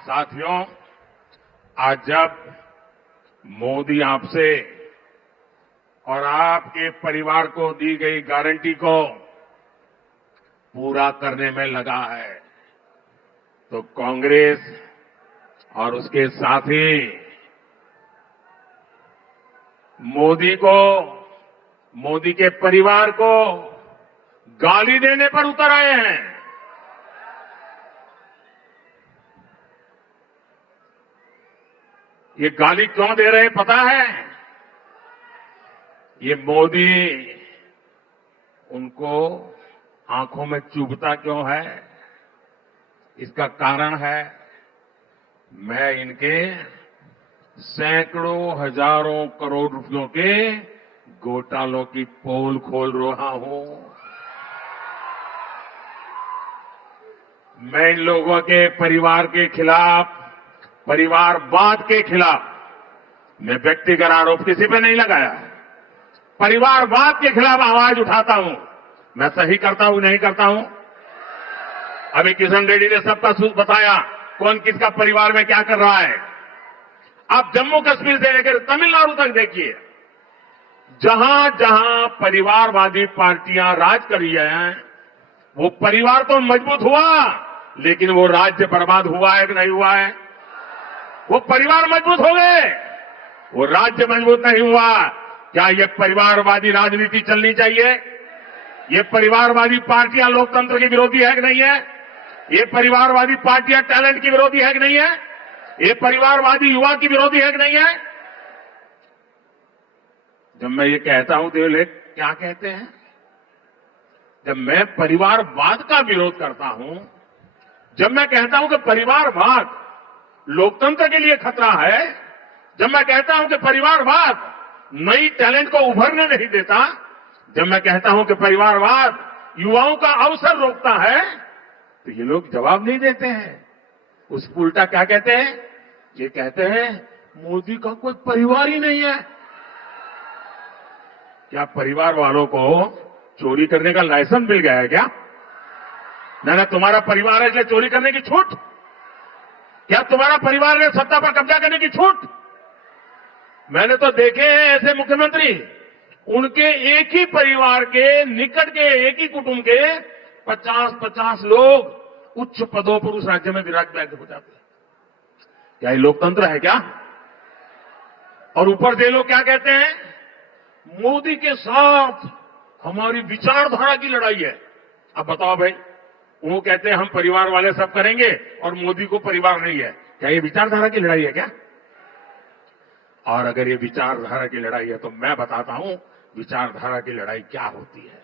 साथियों, आज जब मोदी आपसे और आपके परिवार को दी गई गारंटी को पूरा करने में लगा है, तो कांग्रेस और उसके साथी मोदी को, मोदी के परिवार को गाली देने पर उतर आए हैं। ये गाली क्यों दे रहे हैं पता है? ये मोदी उनको आंखों में चुभता क्यों है? इसका कारण है, मैं इनके सैकड़ों हजारों करोड़ रुपयों के घोटालों की पोल खोल रहा हूं। मैं इन लोगों के परिवार के खिलाफ, परिवारवाद के खिलाफ, मैं व्यक्तिगत आरोप किसी पे नहीं लगाया, परिवारवाद के खिलाफ आवाज उठाता हूं। मैं सही करता हूं नहीं करता हूं? अभी किशन रेड्डी ने सबका सूच बताया कौन किसका परिवार में क्या कर रहा है। आप जम्मू कश्मीर से लेकर तमिलनाडु तक देखिए, जहां जहां परिवारवादी पार्टियां राज कर रही हैं, वो परिवार तो मजबूत हुआ, लेकिन वो राज्य बर्बाद हुआ है कि नहीं हुआ है? वो परिवार मजबूत हो गए, वो राज्य मजबूत नहीं हुआ। क्या ये परिवारवादी राजनीति चलनी चाहिए? ये परिवारवादी पार्टियां लोकतंत्र की विरोधी है कि नहीं है? ये परिवारवादी पार्टियां टैलेंट की विरोधी है कि नहीं है? ये परिवारवादी युवा की विरोधी है कि नहीं है? जब मैं ये कहता हूं तो ये लोग क्या कहते हैं? जब मैं परिवारवाद का विरोध करता हूं, जब मैं कहता हूं कि परिवारवाद लोकतंत्र के लिए खतरा है, जब मैं कहता हूं कि परिवारवाद नई टैलेंट को उभरने नहीं देता, जब मैं कहता हूं कि परिवारवाद युवाओं का अवसर रोकता है, तो ये लोग जवाब नहीं देते हैं। उस उल्टा क्या कहते हैं? ये कहते हैं मोदी का कोई परिवार ही नहीं है। क्या परिवार वालों को चोरी करने का लाइसेंस मिल गया है क्या? ना तुम्हारा परिवार है इसलिए चोरी करने की छूट? क्या तुम्हारा परिवार ने सत्ता पर कब्जा करने की छूट? मैंने तो देखे हैं ऐसे मुख्यमंत्री, उनके एक ही परिवार के, निकट के एक ही कुटुंब के 50-50 लोग उच्च पदों पर उस राज्य में विराजमान हो जाते हैं। क्या ये लोकतंत्र है क्या? और ऊपर से लोग क्या कहते हैं? मोदी के साथ हमारी विचारधारा की लड़ाई है। अब बताओ भाई, वो कहते हैं हम परिवार वाले सब करेंगे और मोदी को परिवार नहीं है। क्या ये विचारधारा की लड़ाई है क्या? और अगर ये विचारधारा की लड़ाई है तो मैं बताता हूं विचारधारा की लड़ाई क्या होती है।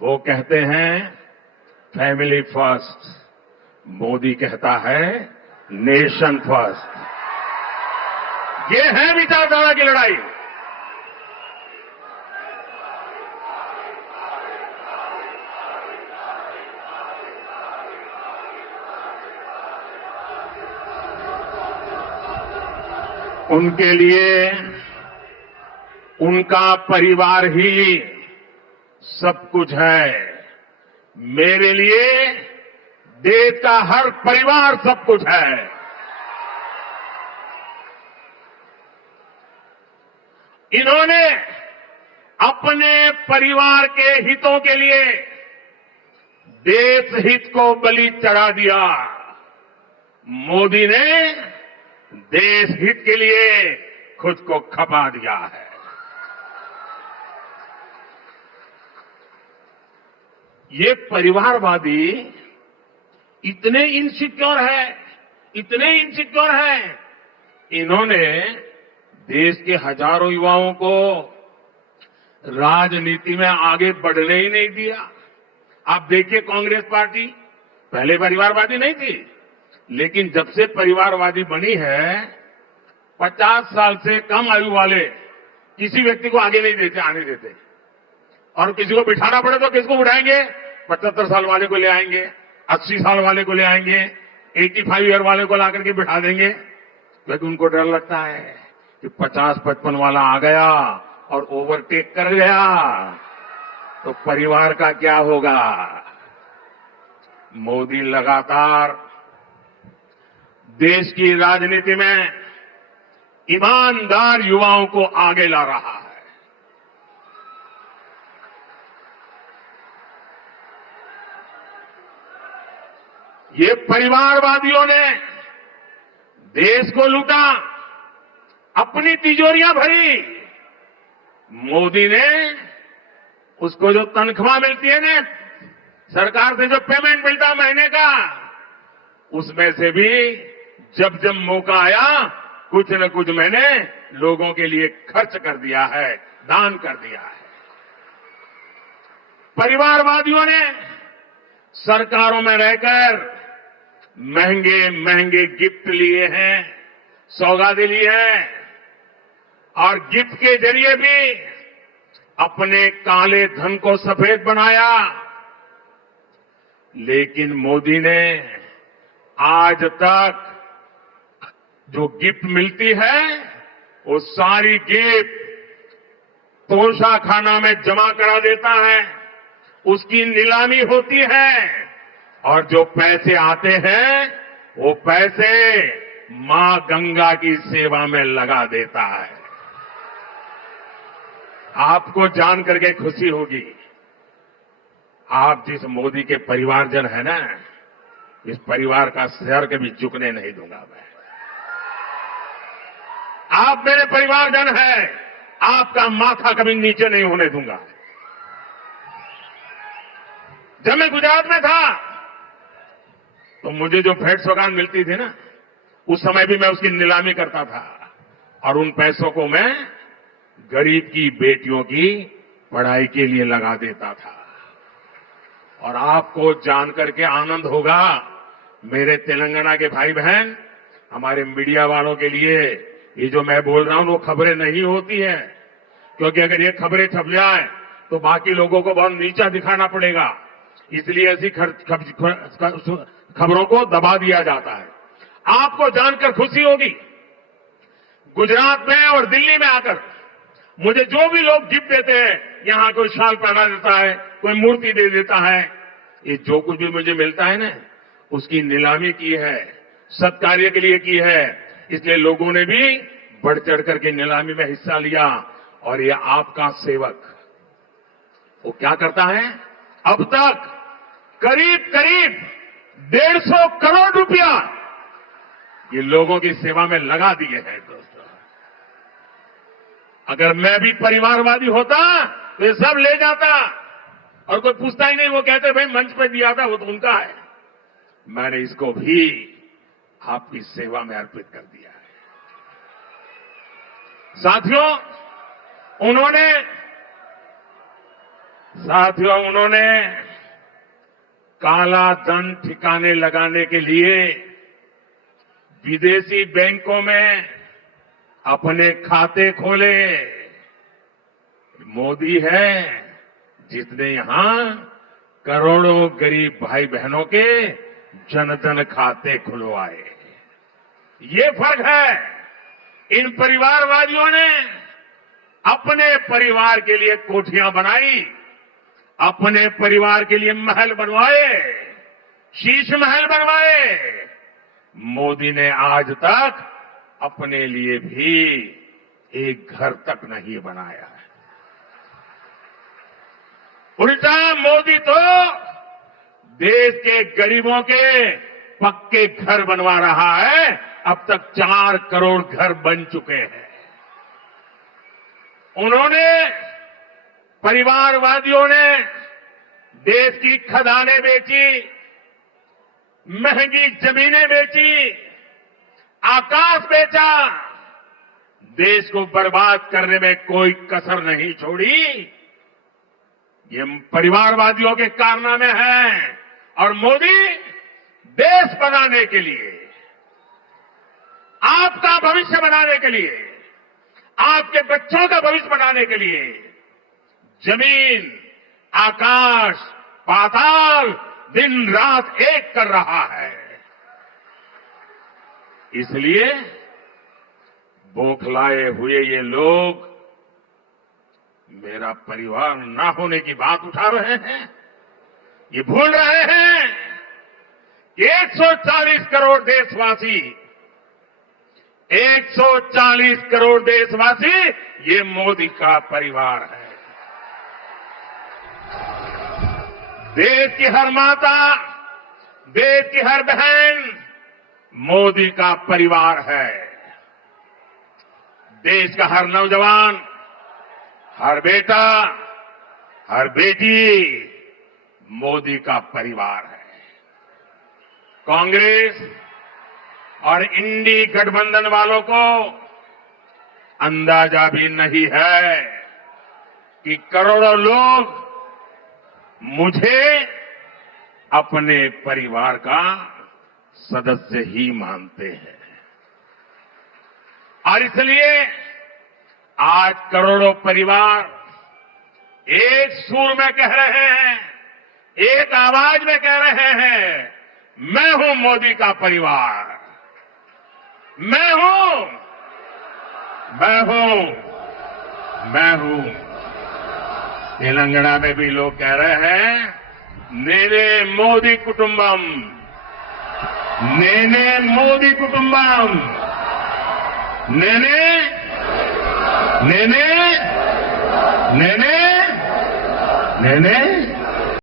वो कहते हैं फैमिली फर्स्ट, मोदी कहता है नेशन फर्स्ट। ये है विचारधारा की लड़ाई। उनके लिए उनका परिवार ही सब कुछ है। मेरे लिए देश का हर परिवार सब कुछ है। इन्होंने अपने परिवार के हितों के लिए देश हित को बलि चढ़ा दिया। मोदी ने देश हित के लिए खुद को खपा दिया है। ये परिवारवादी इतने इनसिक्योर है, इतने इनसिक्योर है, इन्होंने देश के हजारों युवाओं को राजनीति में आगे बढ़ने ही नहीं दिया। आप देखिए, कांग्रेस पार्टी पहले परिवारवादी नहीं थी, लेकिन जब से परिवारवादी बनी है, 50 साल से कम आयु वाले किसी व्यक्ति को आगे नहीं देते, आने देते। और किसी को बिठाना पड़े तो किसको बिठाएंगे? 75 साल वाले को ले आएंगे, 80 साल वाले को ले आएंगे, 85 ईयर वाले को ला करके बिठा देंगे। क्योंकि उनको डर लगता है कि 50-55 वाला आ गया और ओवरटेक कर गया तो परिवार का क्या होगा। मोदी लगातार देश की राजनीति में ईमानदार युवाओं को आगे ला रहा है। ये परिवारवादियों ने देश को लूटा, अपनी तिजोरियां भरी। मोदी ने उसको जो तनख्वाह मिलती है ना, सरकार से जो पेमेंट मिलता महीने का, उसमें से भी जब जब मौका आया कुछ न कुछ मैंने लोगों के लिए खर्च कर दिया है, दान कर दिया है। परिवारवादियों ने सरकारों में रहकर महंगे महंगे गिफ्ट लिए हैं, सौगातें ली हैं, और गिफ्ट के जरिए भी अपने काले धन को सफेद बनाया। लेकिन मोदी ने आज तक जो गिफ्ट मिलती है वो सारी गिफ्ट तोशाखाना में जमा करा देता है, उसकी नीलामी होती है, और जो पैसे आते हैं वो पैसे मां गंगा की सेवा में लगा देता है। आपको जान करके खुशी होगी, आप जिस मोदी के परिवारजन है ना, इस परिवार का सिर कभी झुकने नहीं दूंगा मैं। आप मेरे परिवारजन हैं, आपका माथा कभी नीचे नहीं होने दूंगा। जब मैं गुजरात में था तो मुझे जो भेंट सौगात मिलती थी ना, उस समय भी मैं उसकी नीलामी करता था, और उन पैसों को मैं गरीब की बेटियों की पढ़ाई के लिए लगा देता था। और आपको जानकर के आनंद होगा, मेरे तेलंगाना के भाई बहन, हमारे मीडिया वालों के लिए ये जो मैं बोल रहा हूं वो खबरें नहीं होती है, क्योंकि अगर ये खबरें छप जाए तो बाकी लोगों को बहुत नीचा दिखाना पड़ेगा, इसलिए ऐसी खबरों को दबा दिया जाता है। आपको जानकर खुशी होगी, गुजरात में और दिल्ली में आकर मुझे जो भी लोग गिफ्ट देते हैं, यहां कोई शाल पहना देता है, कोई मूर्ति दे देता है, ये जो कुछ भी मुझे मिलता है ना, उसकी नीलामी की है, सत्कार्य के लिए की है। इसलिए लोगों ने भी बढ़ चढ़ करके नीलामी में हिस्सा लिया। और ये आपका सेवक वो क्या करता है, अब तक करीब करीब 150 करोड़ रुपया ये लोगों की सेवा में लगा दिए हैं। दोस्तों, अगर मैं भी परिवारवादी होता तो ये सब ले जाता और कोई पूछता ही नहीं। वो कहते भाई मंच पे दिया था, वो तो उनका है। मैंने इसको भी आपकी सेवा में अर्पित कर दिया है। साथियों, उन्होंने काला धन ठिकाने लगाने के लिए विदेशी बैंकों में अपने खाते खोले। मोदी है जिसने यहां करोड़ों गरीब भाई बहनों के जनधन खाते खुलवाए। ये फर्क है। इन परिवारवादियों ने अपने परिवार के लिए कोठियां बनाई, अपने परिवार के लिए महल बनवाए, शीश महल बनवाए। मोदी ने आज तक अपने लिए भी एक घर तक नहीं बनाया है। उल्टा मोदी तो देश के गरीबों के पक्के घर बनवा रहा है। अब तक 4 करोड़ घर बन चुके हैं। परिवारवादियों ने देश की खदानें बेची, महंगी जमीनें बेची, आकाश बेचा, देश को बर्बाद करने में कोई कसर नहीं छोड़ी। ये परिवारवादियों के कारनामे हैं। और मोदी देश बनाने के लिए, आपका भविष्य बनाने के लिए, आपके बच्चों का भविष्य बनाने के लिए जमीन, आकाश, पाताल दिन रात एक कर रहा है। इसलिए बौखलाए हुए ये लोग मेरा परिवार ना होने की बात उठा रहे हैं। ये भूल रहे हैं कि 140 करोड़ देशवासी 140 करोड़ देशवासी ये मोदी का परिवार है। देश की हर माता, देश की हर बहन मोदी का परिवार है। देश का हर नौजवान, हर बेटा, हर बेटी मोदी का परिवार है। कांग्रेस और इंडी गठबंधन वालों को अंदाजा भी नहीं है कि करोड़ों लोग मुझे अपने परिवार का सदस्य ही मानते हैं। और इसलिए आज करोड़ों परिवार एक सुर में कह रहे हैं, एक आवाज में कह रहे हैं, मैं हूं मोदी का परिवार, मैं हूं, मैं हूं, मैं हूं। तेलंगाना में भी लोग कह रहे हैं, नेने मोदी कुटुंबम, नेने मोदी कुटुंबम, नेने नेने नेने नेने